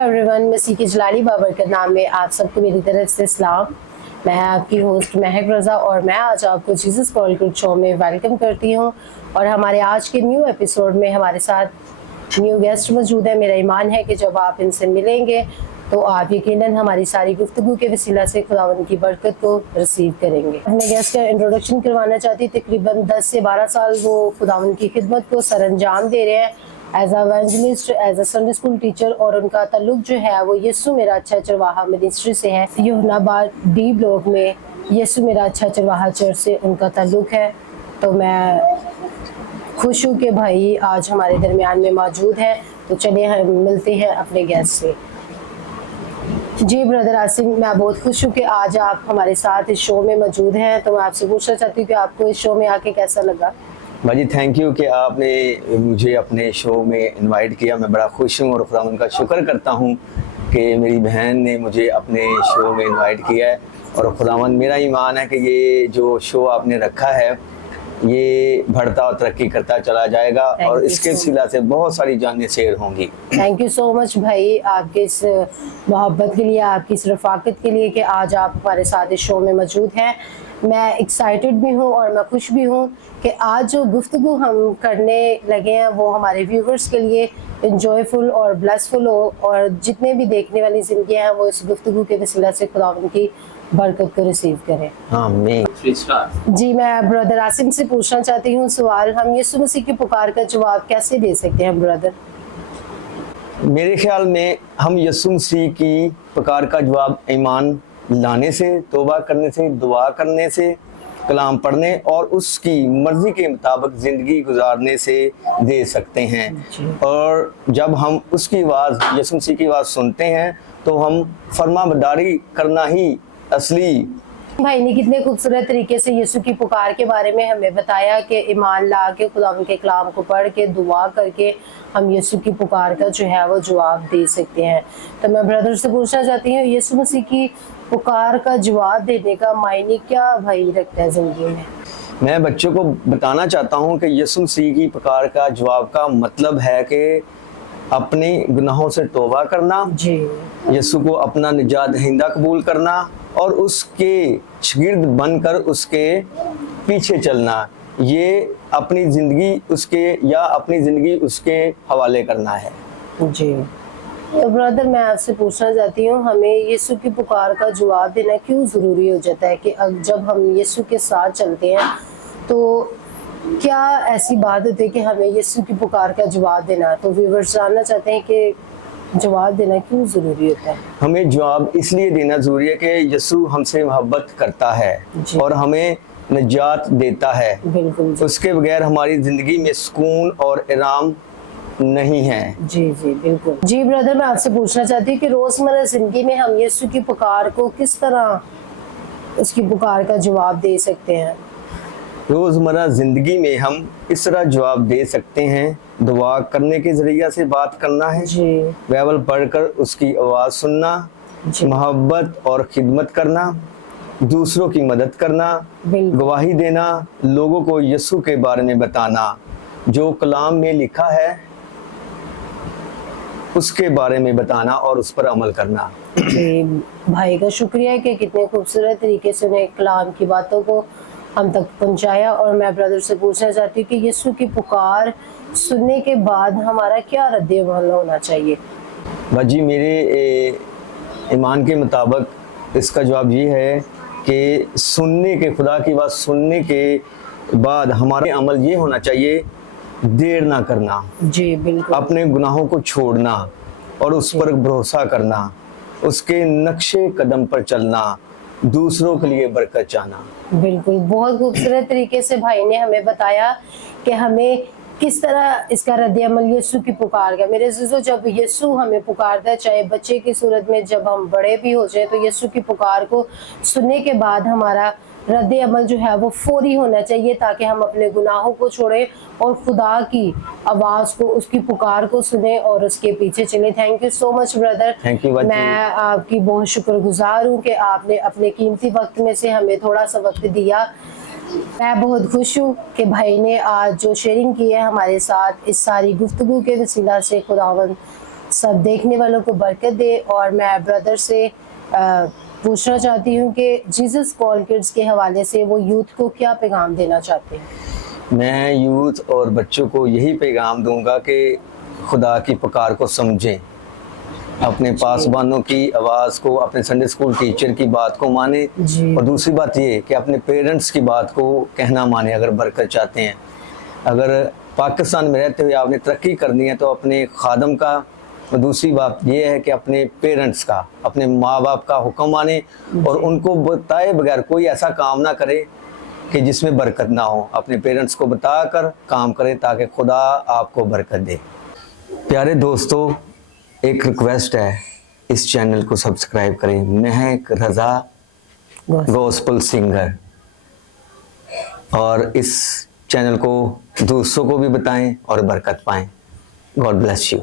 Everyone, मसीह की जलाली बाबरकत नाम में आप सबको मेरी तरफ से सलाम। मैं आपकी होस्ट महक रज़ा और मैं आज आपको जीसस कॉल ग्रुप शो में वेलकम करती हूँ। और हमारे आज के न्यू एपिसोड में हमारे साथ न्यू गेस्ट मौजूद है। मेरा ईमान है कि जब आप इनसे मिलेंगे तो आप यकीनन हमारी सारी गुफ्तगू के वसीला से खुदावंद की बरकत को रिसीव करेंगे। अपने गेस्ट का इंट्रोडक्शन करवाना चाहती हूँ। तकरीबन 10 से 12 साल वो खुदावंद की खिदमत को सर अंजाम दे रहे हैं as a evangelist, as a Sunday school teacher. और उनका ताल्लुक जो है वो यीशु मेरा अच्छा चरवाहा मिनिस्ट्री से है। यूहन्नाबाद डी ब्लॉक में यीशु मेरा अच्छा चरवाहा चर्च से उनका ताल्लुक है। तो मैं खुश हूँ कि भाई आज हमारे दरमियान में मौजूद है। तो चलिए हम मिलते हैं अपने गेस्ट से। जी ब्रदर आसिम, मैं बहुत खुश हूँ कि आज आप हमारे साथ इस शो में मौजूद हैं। तो मैं आपसे पूछना चाहती हूँ कि आपको इस शो में आके कैसा लगा? भाजी थैंक यू कि आपने मुझे अपने शो में इनवाइट किया। मैं बड़ा खुश हूँ और खुदावंद उनका शुक्र करता हूँ कि मेरी बहन ने मुझे अपने शो में इनवाइट किया है। और खुदावंद, मेरा ईमान है कि ये जो शो आपने रखा है ये बढ़ता और तरक्की करता चला जाएगा और इसके सिला से बहुत सारी जानें शेयर होंगी। थैंक यू सो मच भाई, आपके इस मोहब्बत के लिए, आपकी इस रफाकत के लिए कि आज आप हमारे साथ इस शो में मौजूद हैं। मैं एक्साइटेड भी हूँ और मैं खुश भी हूँ कि आज जो गुफ्तगू हम करने लगे हैं वो हमारे व्यूवर्स के लिए इंजॉयफुल और ब्लेसफुल हो और जितने भी देखने वाली ज़िंदगी हैं वो इस गुफ्तगू के वसीला से खुदावंद की बरकत को रिसीव करें। आमीन। जी, मैं ब्रदर आसिम से पूछना चाहती हूँ सवाल, हम यीशु मसीह की पुकार का जवाब कैसे दे सकते हैं ब्रदर? मेरे ख्याल में हम यीशु मसीह की पुकार का जवाब ईमान लाने से, तौबा करने से, दुआ करने से, कलाम पढ़ने और उसकी मर्जी के मुताबिक ज़िंदगी गुजारने से दे सकते हैं। और जब हम उसकी आवाज़, यीशु मसीह की आवाज़ सुनते हैं तो हम फरमाबरदारी करना ही असली। भाई ने कितने खूबसूरत तरीके से यीशु की पुकार के बारे में हमें बताया कि ईमान ला के खुदा के कलाम को पढ़ के दुआ करके हम यीशु की पुकार का जो है वो जवाब दे सकते हैं। तो मैं ब्रदर से पूछना चाहती हूँ, यीशु मसीह की पुकार का जवाब देने का मायने क्या भाई रखता है जिंदगी में? मैं बच्चों को बताना चाहता हूँ कि यीशु मसीह की पुकार का जवाब का मतलब है कि अपने गुनाहों से तौबा करना, यीशु को अपना निजात दहिंदा कबूल करना और उसके शागिर्द बनकर उसके पीछे चलना। ये अपनी ज़िंदगी उसके हवाले करना है। जी तो ब्रदर, मैं आपसे पूछना चाहती हूँ, हमें यीशु की पुकार का जवाब देना क्यों ज़रूरी हो जाता है कि जब हम यीशु के साथ चलते हैं तो क्या ऐसी बात होती है कि हमें यीशु की पुकार का जवाब देना? तो व्यूअर्स जानना चाहते हैं कि जवाब देना क्यों ज़रूरी होता है? हमें जवाब इसलिए देना ज़रूरी है कि यीशु हमसे मोहब्बत करता है और हमें निजात देता है। बिल्कुल। उसके बगैर हमारी ज़िंदगी में सुकून और आराम नहीं है। जी जी बिल्कुल। जी ब्रदर, मैं आपसे पूछना चाहती हूँ कि रोज़मर्रा ज़िंदगी में हम यीशु की पुकार को किस तरह उसकी पुकार का जवाब दे सकते हैं? रोज़मर्रा ज़िंदगी में हम इस तरह जवाब दे सकते हैं, दुआ करने के ज़रिए से बात करना है, बाइबल पढ़कर उसकी आवाज़ सुनना, मोहब्बत और खिदमत करना, दूसरों की मदद करना, गवाही देना, लोगों को यीशु के बारे में बताना, जो कलाम में लिखा है उसके बारे में बताना और उस पर अमल करना। जी भाई का शुक्रिया कि कितने खूबसूरत तरीके से उन्हें कलाम की बातों को हम तक पहुंचाया। और मैं ब्रदर से पूछना चाहती हूँ कि यीशु की पुकार सुनने के बाद हमारा क्या रद्द-ए-अमल होना चाहिए? बाजी, मेरे ईमान के मुताबिक इसका जवाब ये है कि खुदा की बात सुनने के बाद हमारा अमल ये होना चाहिए, देर ना करना। जी बिल्कुल। अपने गुनाहों को छोड़ना और उस पर भरोसा करना, उसके नक्शे कदम पर चलना, दूसरों के लिए बरकत चाहना। बिल्कुल, बहुत खूबसूरत तरीके से भाई ने हमें बताया कि हमें किस तरह इसका रद्द-ए-अमल यीशु की पुकार का। मेरे अज़ीज़ों, जब यीशु हमें पुकारता है, चाहे बच्चे की सूरत में, जब हम बड़े भी हो जाए, तो यीशु की पुकार को सुनने के बाद हमारा रद्द-ए-अमल जो है वो फौरी होना चाहिए ताकि हम अपने गुनाहों को छोड़ें और खुदा की आवाज़ को, उसकी पुकार को सुने और उसके पीछे चलें। Thank you so much brother. Thank you. मैं आपकी बहुत शुक्रगुजार हूँ कि आपने अपने कीमती वक्त में से हमें थोड़ा सा वक्त दिया। मैं बहुत खुश हूँ कि भाई ने आज जो शेयरिंग की है हमारे साथ, इस सारी गुफ्तगू के वसीला से खुदावंद सब देखने वालों को बरकत दे। और मैं ब्रदर से पूछना चाहती हूँ कि जीसस कॉल किड्स के हवाले से वो यूथ को क्या पैगाम देना चाहते हैं। मैं यूथ और बच्चों को यही पैगाम दूंगा कि खुदा की पुकार को समझें, अपने पासबानों की आवाज़ को, अपने संडे स्कूल टीचर की बात को माने, जी। और दूसरी बात ये कि अपने पेरेंट्स की बात को कहना माने। अगर बरकत चाहते हैं, अगर पाकिस्तान में रहते हुए आपने तरक्की करनी है, तो अपने खादम का, और दूसरी बात ये है कि अपने पेरेंट्स का, अपने माँ बाप का हुक्म माने और उनको बताए बगैर कोई ऐसा काम ना करे कि जिसमें बरकत ना हो। अपने पेरेंट्स को बताकर काम करें ताकि खुदा आपको बरकत दे। प्यारे दोस्तों, एक रिक्वेस्ट है, इस चैनल को सब्सक्राइब करें। महक रज़ा गॉस्पल सिंगर, और इस चैनल को दूसरों को भी बताएं और बरकत पाएं। God bless you.